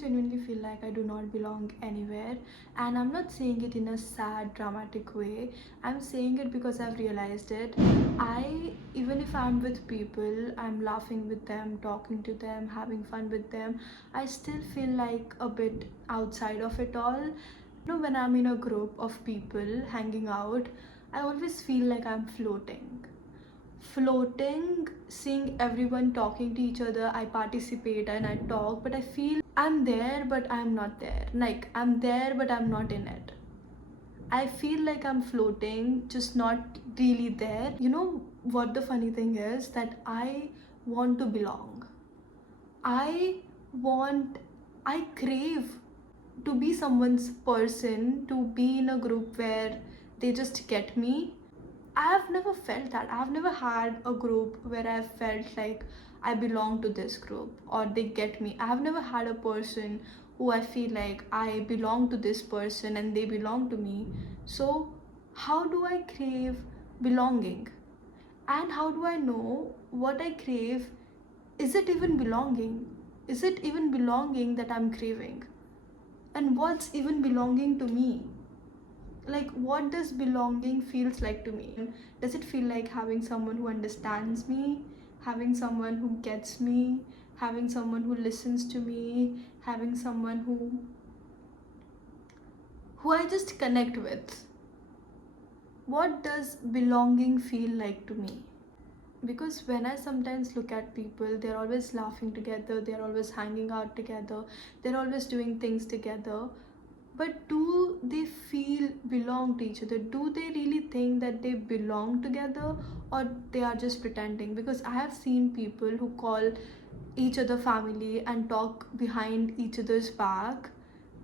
genuinely feel like I do not belong anywhere, and I'm not saying it in a sad, dramatic way. I'm saying it because I've realized it. Even if I'm with people, I'm laughing with them, talking to them, having fun with them, I still feel like a bit outside of it all. When I'm in a group of people hanging out, I always feel like I'm floating, seeing everyone talking to each other. I participate and I talk, but I feel I'm there, but I'm not there. Like, I'm there, but I'm not in it. I feel like I'm floating, just not really there. You know what the funny thing is? That I want to belong. I want, I crave to be someone's person, to be in a group where they just get me. I've never felt that. I've never had a group where I've felt like I belong to this group or they get me. I've never had a person who I feel like I belong to this person and they belong to me. So, how do I crave belonging? And how do I know what I crave? Is it even belonging? Is it even belonging that I'm craving? And what's even belonging to me? Like, what does belonging feels like to me? Does it feel like having someone who understands me, having someone who gets me, having someone who listens to me, having someone who I just connect with? What does belonging feel like to me? Because when I sometimes look at people, they're always laughing together, they're always hanging out together, they're always doing things together. But do they feel belong to each other? Do they really think that they belong together, or they are just pretending? Because I have seen people who call each other family and talk behind each other's back,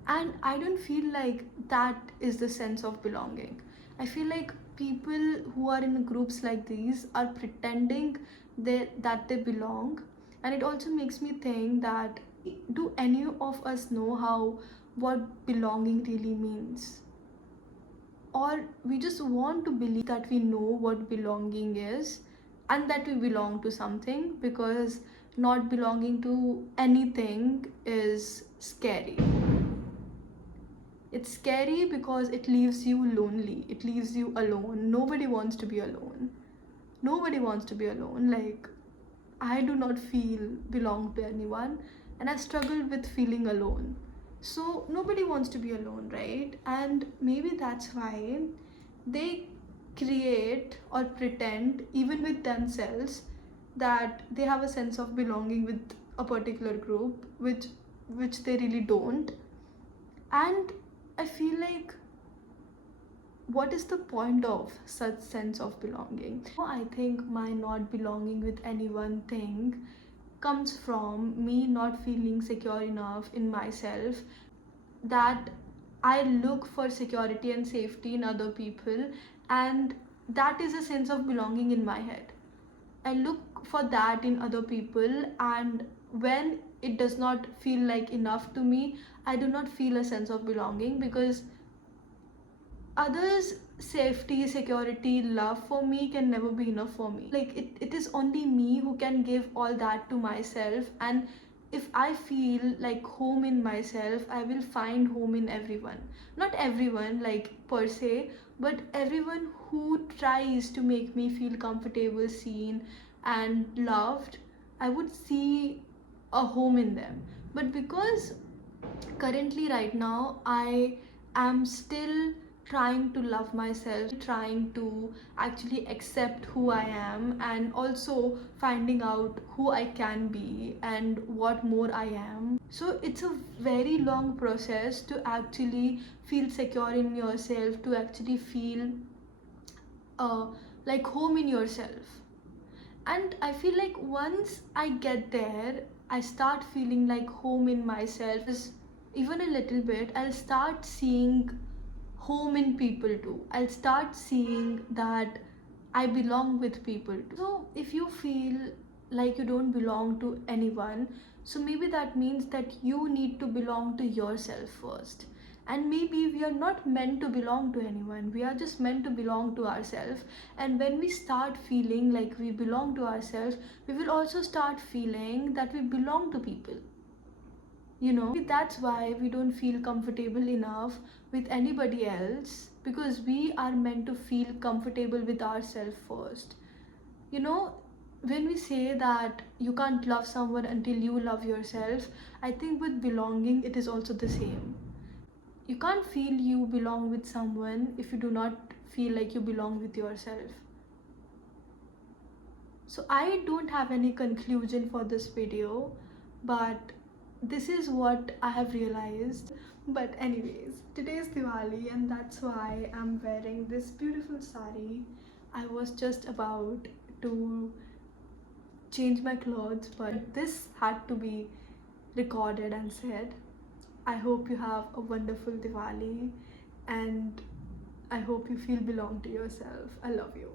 and I don't feel like that is the sense of belonging. I feel like people who are in groups like these are pretending that they belong. And it also makes me think that, do any of us know how what belonging really means? Or we just want to believe that we know what belonging is and that we belong to something, because not belonging to anything is scary. It's scary because it leaves you lonely, it leaves you alone. Nobody wants to be alone. Nobody wants to be alone. Like, I do not feel belong to anyone, and I struggle with feeling alone. So nobody wants to be alone, right? And maybe that's why they create or pretend, even with themselves, that they have a sense of belonging with a particular group, which they really don't. And I feel like, what is the point of such sense of belonging? I think my not belonging with anyone thing comes from me not feeling secure enough in myself, that I look for security and safety in other people, and that is a sense of belonging in my head. I look for that in other people, and when it does not feel like enough to me, I do not feel a sense of belonging, because others' safety, security, love for me can never be enough for me. Like, it is only me who can give all that to myself. And if I feel like home in myself, I will find home in everyone. Not everyone, like per se, but everyone who tries to make me feel comfortable, seen, and loved. I would see a home in them. But because currently, right now, I am still trying to love myself, trying to actually accept who I am, and also finding out who I can be and what more I am. So it's a very long process to actually feel secure in yourself, to actually feel uh, like home in yourself. And I feel like once I get there, I start feeling like home in myself. Is even a little bit, I'll start seeing home in people too. I'll start seeing that I belong with people too. So if you feel like you don't belong to anyone, so maybe that means that you need to belong to yourself first. And maybe we are not meant to belong to anyone, we are just meant to belong to ourselves. And when we start feeling like we belong to ourselves, we will also start feeling that we belong to people. That's why we don't feel comfortable enough with anybody else, because we are meant to feel comfortable with ourselves first. you know when we say that you can't love someone until you love yourself, I think with belonging it is also the same. You can't feel you belong with someone if you do not feel like you belong with yourself. So I don't have any conclusion for this video, but this is what I have realized. But anyways, today is Diwali and that's why I'm wearing this beautiful sari. I was just about to change my clothes, but this had to be recorded and said. I hope you have a wonderful Diwali and I hope you feel belong to yourself. I love you.